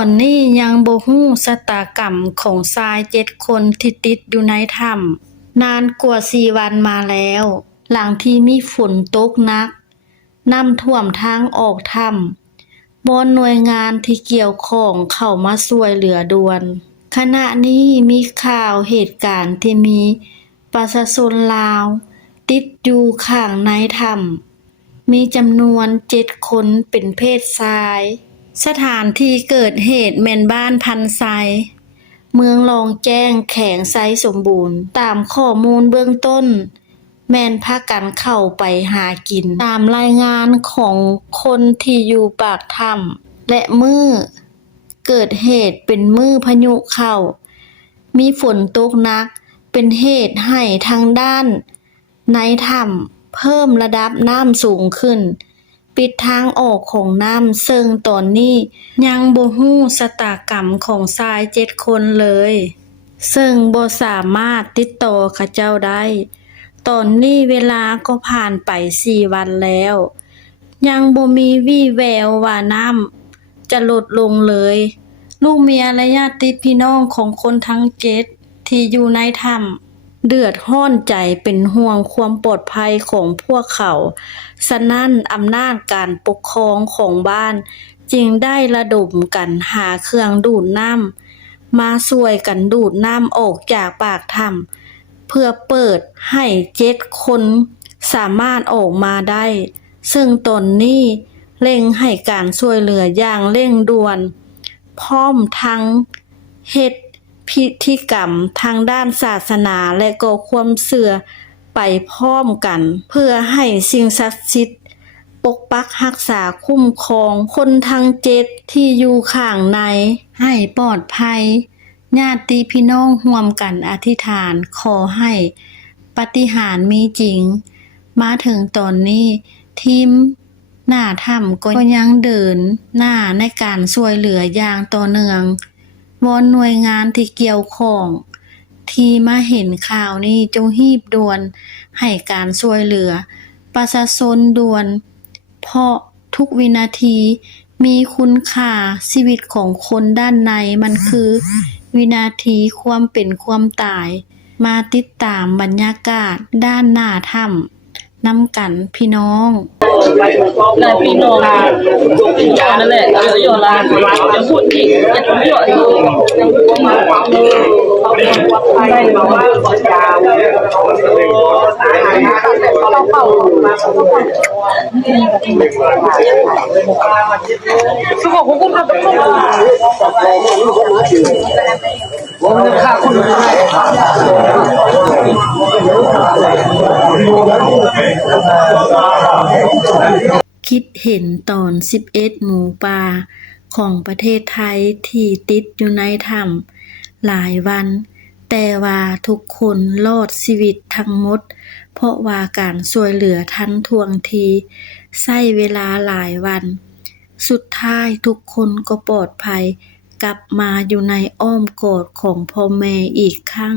อนนี้ยังบ่ฮู้ชะตากรรมของชาย7 คนที่ติดอยู่ในถ้ำนานกว่า4 วันมาแล้ว หลังที่มีฝนตกหนัก น้ำท่วมทางออกถ้ำวอนหน่วยงานที่เกี่ยวข้องเข้ามาช่วยเหลือด่วน ขณะนี้มีข่าวเหตุการณ์ที่มีประชาชนลาวติดอยู่ข้างในถ้ำมีจำนวน7 คนเป็นเพศชาย สถานที่เกิดเหตุแม่นบ้านพันไซเมืองรองแจ้งแขวงไซสมบูรณ์ตามข้อมูลเบื้องต้นแม่นพากันเข้าไปหากินตามรายงานของคนที่อยู่ปากถ้ำและมื้อเกิดเหตุเป็นมื้อพายุเข้ามีฝนตกหนักเป็นเหตุให้ทางด้านในถ้ำเพิ่มระดับน้ำสูงขึ้นปิดทางออกของน้ำซึ่งตอนนี้ยังบ่ฮู้ชะตากรรมของชาย7 คนเลยซึ่งบ่สามารถติดต่อเขาเจ้าได้ตอนนี้เวลาก็ผ่านไป4 วันแล้วยังบ่มีวี่แววว่าน้ำจะลดลงเลยลูกเมียและญาติพี่น้องของคนทั้ง7ที่อยู่ในถ้ำเดือดร้อนใจเป็นห่วงความปลอดภัยของพวกเขาฉะนั้นอำนาจการปกครองของบ้านจึงได้ระดมกันหาเครื่องดูดน้ำมาช่วยกันดูดน้ำออกจากปากถ้ำเพื่อเปิดให้7 คนสามารถออกมาได้ซึ่งตอนนี้เร่งให้การช่วยเหลืออย่างเร่งด่วนพร้อมทั้งเฮ็ดพิธีกรรมทางด้านศาสนาและก็ความเชื่อไปพร้อมกันเพื่อให้สิ่งศักดิ์สิทธิ์ปกปักรักษาคุ้มครองคนทั้ง7ที่อยู่ข้างในให้ปลอดภัยญาติพี่น้องร่วมกันอธิษฐานขอให้ปาฏิหาริย์มีจริงมาถึงตอนนี้ทีมหน้าถ้ำก็ยังเดินหน้าในการช่วยเหลืออย่างต่อเนื่องวอนหน่วยงานที่เกี่ยวข้องที่มาเห็นข่าวนี้จงรีบด่วนให้การช่วยเหลือประชาชนด่วนเพราะทุกวินาทีมีคุณค่าชีวิตของคนด้านในมันคือวินาทีความเป็นความตายมาติดตามบรรยากาศด้านหน้าถ้ำนำกันพี่น้องหลายพี่น้องนั่นแหละประโยชน์ละจะพูดอีกจะพูดอีกได้มาว่าขอยาวสุขของคุณทำเป็นข้อมูลผมจะฆ่าคนอื่นได้คิดเห็นตอน11 หมูป่าของประเทศไทยที่ติดอยู่ในถ้ำหลายวันแต่ว่าทุกคนรอดชีวิตทั้งหมดเพราะว่าการช่วยเหลือทันท่วงทีใช้เวลาหลายวันสุดท้ายทุกคนก็ปลอดภัยกลับมาอยู่ในอ้อมกอดของพ่อแม่อีกครั้ง